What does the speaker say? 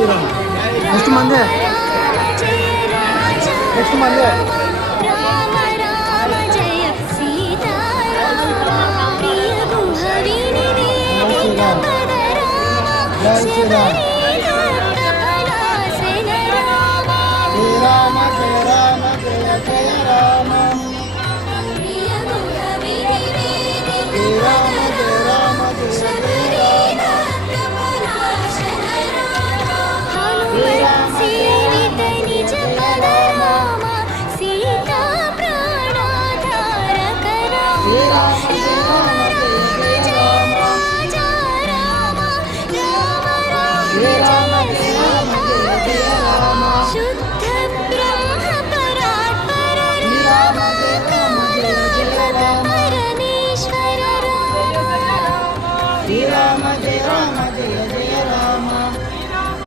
next మందే next మందే జై శ్రీరామ్ శ్రీరామ జయ రామ జయ జయ రామ శ్రీరామ జయ రామ జయ జయ రామ సేవిత నిజ పద రామ సీతా ప్రాణాధారక రామ शुद्ध ब्रह्म परात्पर राम कालाधिपति परमेश्वर राम श्रीराम जय राम